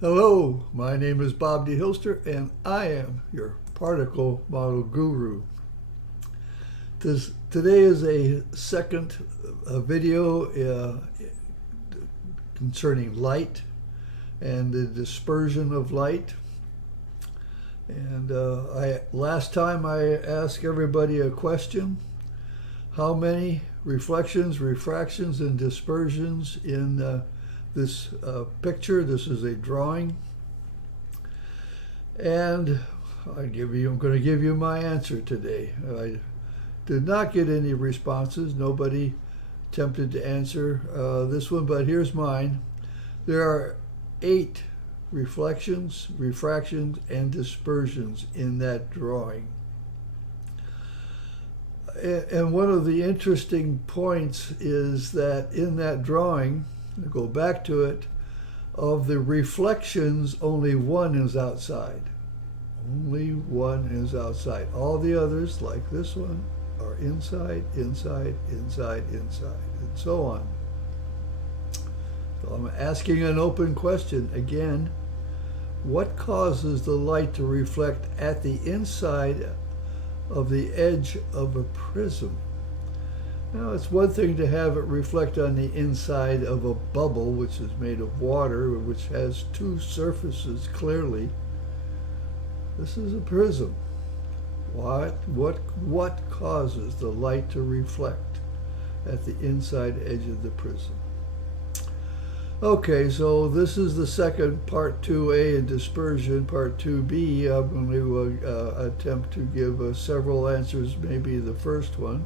Hello, my name is Bob D. Hilster, and I am your particle model guru. Today is a second video concerning light and the dispersion of light. And last time I asked everybody a question: how many reflections, refractions, and dispersions in this picture? This is a drawing, and I'm going to give you my answer today. I did not get any responses. Nobody attempted to answer this one, but here's mine. There are 8 reflections, refractions, and dispersions in that drawing. And one of the interesting points is that in that drawing, go back to it, of the reflections, only one is outside. Only one is outside. All the others, like this one, are inside, inside, inside, inside, and so on. So I'm asking an open question again. What causes the light to reflect at the inside of the edge of a prism? Now, it's one thing to have it reflect on the inside of a bubble, which is made of water, which has 2 surfaces clearly. This is a prism. What causes the light to reflect at the inside edge of the prism? Okay, so this is the second part 2A in dispersion. Part 2B, I'm going to attempt to give several answers, maybe the first one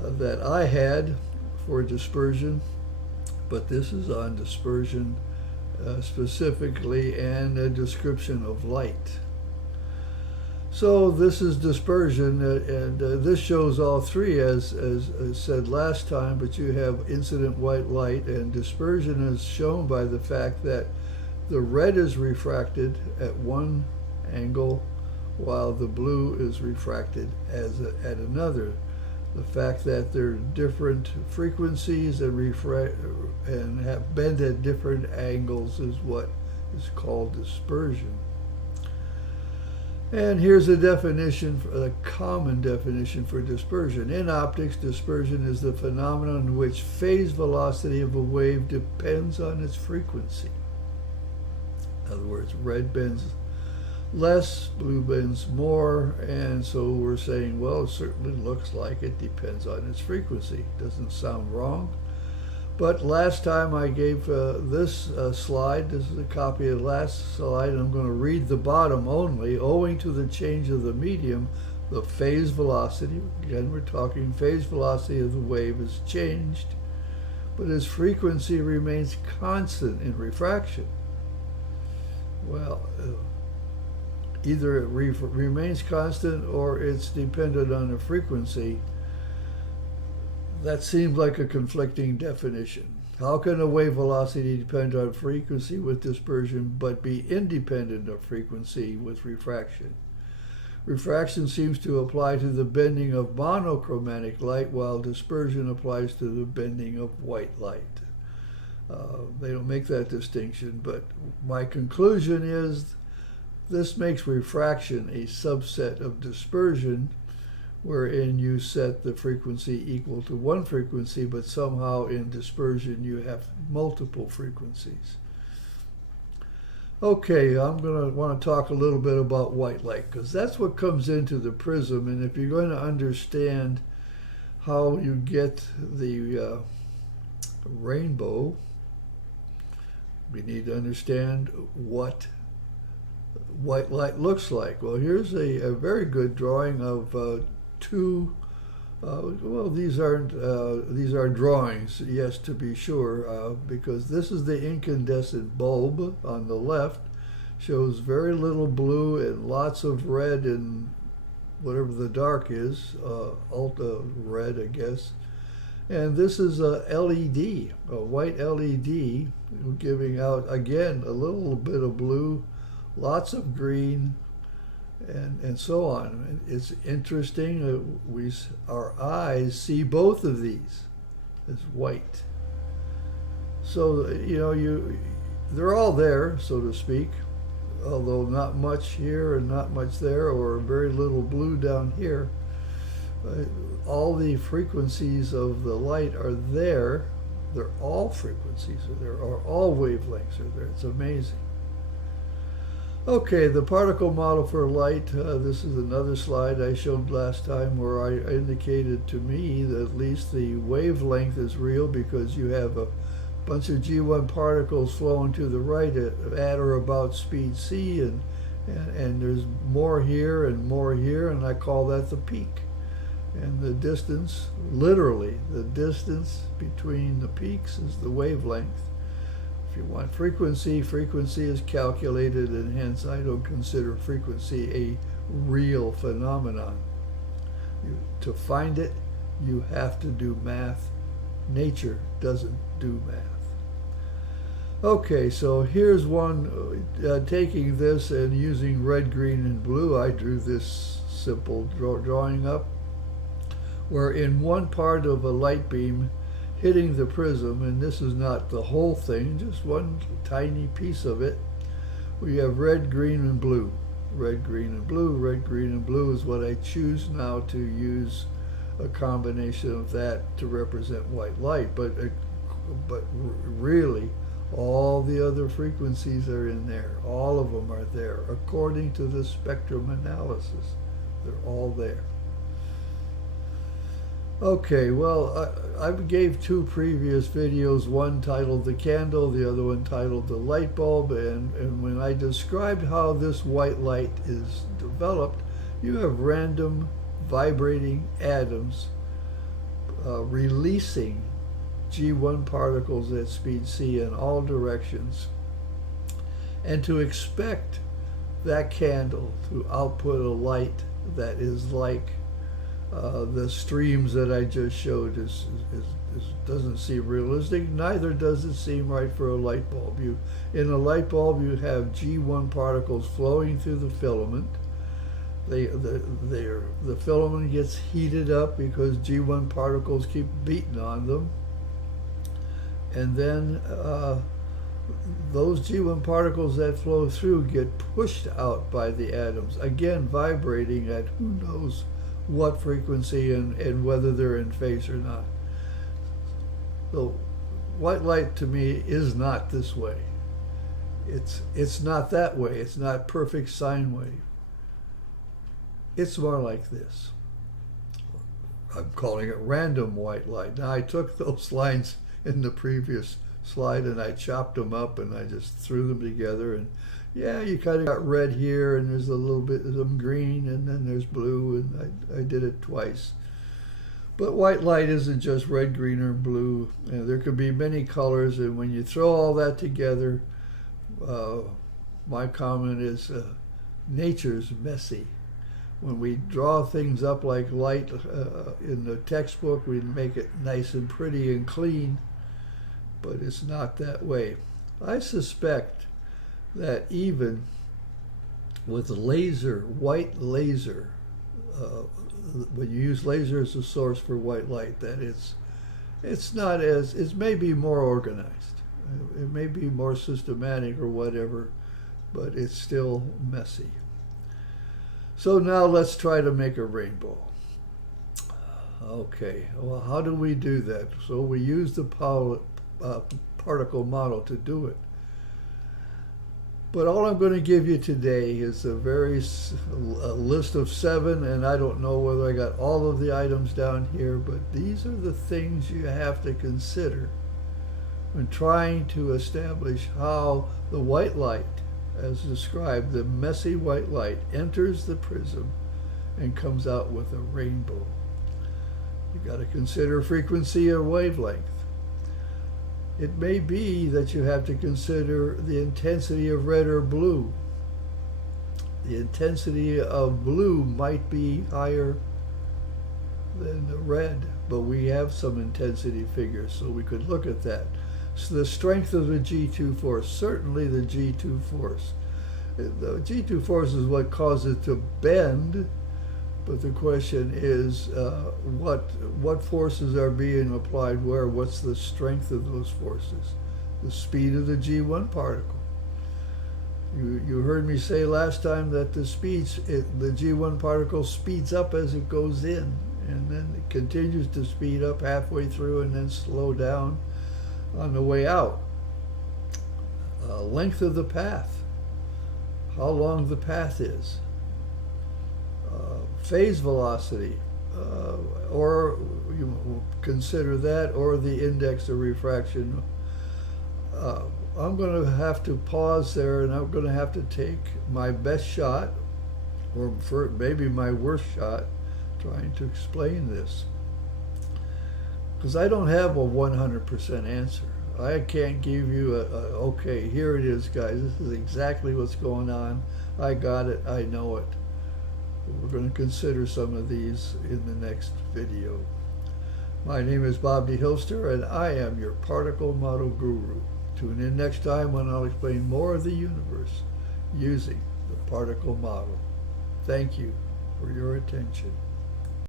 that I had for dispersion, but this is on dispersion specifically, and a description of light. So this is dispersion, and this shows all 3 as said last time, but you have incident white light, and dispersion is shown by the fact that the red is refracted at one angle while the blue is refracted at another. The fact that they're different frequencies and have bend at different angles is what is called dispersion. And here's a definition, a common definition for dispersion. In optics, dispersion is the phenomenon in which phase velocity of a wave depends on its frequency. In other words, red bends less, blue bends more, and so we're saying, well, it certainly looks like it depends on its frequency. Doesn't sound wrong. But last time I gave this slide. This is a copy of the last slide, and I'm going to read the bottom only. Owing to the change of the medium, the phase velocity, again we're talking phase velocity of the wave, is changed, but its frequency remains constant in refraction. Well, either it remains constant or it's dependent on the frequency. That seems like a conflicting definition. How can a wave velocity depend on frequency with dispersion but be independent of frequency with refraction? Refraction seems to apply to the bending of monochromatic light, while dispersion applies to the bending of white light. They don't make that distinction, but my conclusion is this makes refraction a subset of dispersion, wherein you set the frequency equal to one frequency, but somehow in dispersion you have multiple frequencies. Okay, I'm going to want to talk a little bit about white light, because that's what comes into the prism, and if you're going to understand how you get the rainbow, we need to understand what white light looks like. Well, here's a very good drawing of 2. Well, these are drawings, yes, to be sure, because this is the incandescent bulb on the left, shows very little blue and lots of red and whatever the dark is, ultra red, I guess. And this is a LED, a white LED, giving out again a little bit of blue, lots of green, and so on. It's interesting. Our eyes see both of these as white. So, you know, they're all there, so to speak, although not much here and not much there, or very little blue down here. All the frequencies of the light are there. They're all frequencies, or all wavelengths are there. It's amazing. Okay, the particle model for light. This is another slide I showed last time where I indicated to me that at least the wavelength is real because you have a bunch of G1 particles flowing to the right at or about speed c, and there's more here and more here, and I call that the peak. And the distance, literally, the distance between the peaks is the wavelength. If you want frequency, frequency is calculated, and hence I don't consider frequency a real phenomenon. To find it, you have to do math. Nature doesn't do math. Okay, so here's one, taking this and using red, green, and blue. I drew this simple drawing up, where in one part of a light beam hitting the prism, and this is not the whole thing, just one tiny piece of it, we have red, green, and blue. Red, green, and blue. Red, green, and blue is what I choose now to use a combination of that to represent white light, but really all the other frequencies are in there. All of them are there according to the spectrum analysis. They're all there. Okay, well, I gave two previous videos, one titled The Candle, the other one titled The Light Bulb, and when I described how this white light is developed, you have random vibrating atoms releasing G1 particles at speed c in all directions. And to expect that candle to output a light that is like the streams that I just showed doesn't seem realistic. Neither does it seem right for a light bulb. In a light bulb, you have G1 particles flowing through the filament. The filament gets heated up because G1 particles keep beating on them. And then those G1 particles that flow through get pushed out by the atoms, again vibrating at who knows what frequency and whether they're in phase or not. So white light to me is not this way. It's not that way. It's not perfect sine wave. It's more like this. I'm calling it random white light. Now I took those lines in the previous slide and I chopped them up and I just threw them together, and yeah, you kind of got red here and there's a little bit of some green and then there's blue, and I did it twice. But white light isn't just red, green, or blue. There could be many colors, and when you throw all that together, my comment is nature's messy. When we draw things up like light in the textbook, we make it nice and pretty and clean, but it's not that way. I suspect that even with white laser, when you use laser as a source for white light, that it may be more organized, it may be more systematic or whatever, but it's still messy. So now let's try to make a rainbow. Okay, well, how do we do that? So we use the particle model to do it. But all I'm going to give you today is a list of 7, and I don't know whether I got all of the items down here, but these are the things you have to consider when trying to establish how the white light, as described, the messy white light, enters the prism and comes out with a rainbow. You've got to consider frequency or wavelength. It may be that you have to consider the intensity of red or blue. The intensity of blue might be higher than the red, but we have some intensity figures, so we could look at that. So the strength of the G2 force, certainly the G2 force. The G2 force is what causes it to bend, but the question is what forces are being applied where? What's the strength of those forces? the speed of the G1 particle. You heard me say last time that the G1 particle speeds up as it goes in, and then it continues to speed up halfway through and then slow down on the way out. Length of the path, how long the path is. Phase velocity, or you consider that, or the index of refraction. I'm going to have to pause there, and I'm going to have to take my best shot, or maybe my worst shot, trying to explain this. Because I don't have a 100% answer. I can't give you okay, here it is, guys. This is exactly what's going on. I got it. I know it. We're going to consider some of these in the next video. My name is Bob D. Hilster, and I am your particle model guru. Tune in next time when I'll explain more of the universe using the particle model. Thank you for your attention.